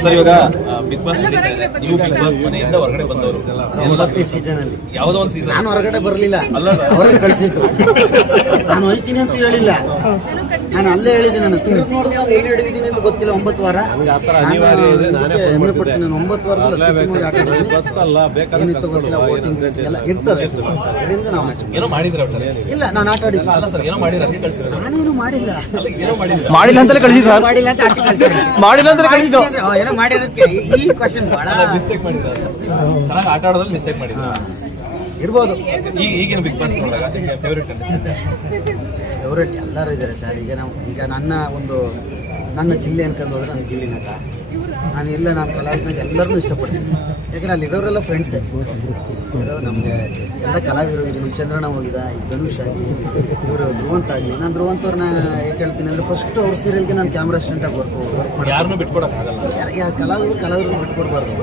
Sir, ಇವಾಗ big boss ನೀವು big boss ಮನೆಯಿಂದ ಹೊರಗಡೆ ಬಂದವರು ಒಂಬತ್ತನೇ ಸೀಸನ್ ಅಲ್ಲಿ ಯಾವುದೋ ಒಂದು ಸೀಸನ್ ನಾನು ಹೊರಗಡೆ ಬರಲಿಲ್ಲ, ಅಲ್ಲ ಹೊರಗೆ ಕಳಿಸಿತ್ತು. ನಾನು ಹೋಯ್ತೀನಿ ಅಂತ ಹೇಳಿಲ್ಲ, ನಾನು ಅಲ್ಲೇ ಹೇಳಿದ್ದೀನಿ. ನಾನು ತಿರುಗಿ ನೋಡಿದ್ರೆ ನಾನು ಎಲ್ಲಿ ಹಿಡಿದಿದ್ದೀನಿ ಅಂತ ಗೊತ್ತಿಲ್ಲ. 9 ವಾರ ಹೆಮ್ಮೆ ಪಡ್ತೀನಿ. ನಾನು 9 ವಾರದಲ್ಲಿ ಏನಿತ್ತು ಗೊತ್ತಿಲ್ಲ. ವೋಟಿಂಗ್ ಎಲ್ಲ ಇರ್ತವೆ, ಅದರಿಂದ ನಾವು ಏನೋ ಮಾಡಿದ್ರೆ ಇಲ್ಲ, ನಾನು ಆಟ ಆಡಿಲ್ಲ. ಅಲ್ಲ ಸರ್, ಏನೋ ಮಾಡಿದ್ರೆ ಅದಕ್ಕೆ ಕಳ್ಸಿರೋದು. ನಾನೇನು ಮಾಡಿಲ್ಲ, ಏನೋ ಮಾಡಿದ್ರೆ ಮಾಡಿಲ್ಲ ಅಂತಲೇ ಕಳಿಸಿ ಸರ್, ಮಾಡಿಲ್ಲ ಅಂತ ಆಚೆ ಕಳಿಸಿದ್ರು. ಮಾಡಿಲ್ಲ ಅಂತಲೇ ಕಳಿಸಿದ್ದು. ಏನೋ ಮಾಡಿರೋದಕ್ಕೆ ಈ ಕ್ವಶನ್ ಬಹಳ ಮಿಸ್ಟೇಕ್ ಮಾಡಿದ್ರೆ ಚೆನ್ನಾಗಿ ಆಟ ಆಡೋದ್ರಲ್ಲಿ ಮಿಸ್ಟೇಕ್ ಮಾಡಿದ್ರೆ ಇರ್ಬೋದು. ಈಗಿನ Big Boss favourite contestant favourite ಎಲ್ಲರೂ ಇದ್ದಾರೆ ಸರ್. ಈಗ ನನ್ನ ಜಿಲ್ಲೆ ಅನ್ಕೊಂಡು ಹೋದ್ರೆ ನನ್ನ ಗಿಲ್ಲಿ ನಟ. ನಾನು ಕಲಾವಿದನಾಗ ಎಲ್ಲರನ್ನೂ ಇಷ್ಟಪಡ್ತೀನಿ. ಯಾಕಂದ್ರೆ ಅಲ್ಲಿ ಇರೋರೆಲ್ಲ ಫ್ರೆಂಡ್ಸೇ ಇರೋ. ನಮಗೆ ಎಲ್ಲ ಕಲಾವಿದರು ಇದು. ನಮ್ಮ ಚಂದ್ರಣ್ಣ ಹೋಗಿದ, ಈ ಧನುಷ್ ಆಗಿ, ಇವರು ಧ್ರುವಂತ ಆಗಲಿ. ನಾನು ಧ್ರುವಂತವ್ರನ್ನ ಹೇಗೆ ಹೇಳ್ತೀನಿ ಅಂದರೆ, ಫಸ್ಟ್ ಅವ್ರ ಸೀರಿಯಲ್ಗೆ ನಾನು ಕ್ಯಾಮ್ರಾ ಅಸಿಸ್ಟೆಂಟಾಗಿ ವರ್ಕ್ ಮಾಡಿ ಯಾರನ್ನೂ ಬಿಟ್ಕೊಡಕ್ಕಾಗಲ್ಲ. ಕಲಾವಿದರು ಬಿಟ್ಕೊಡ್ಬಾರ್ದು.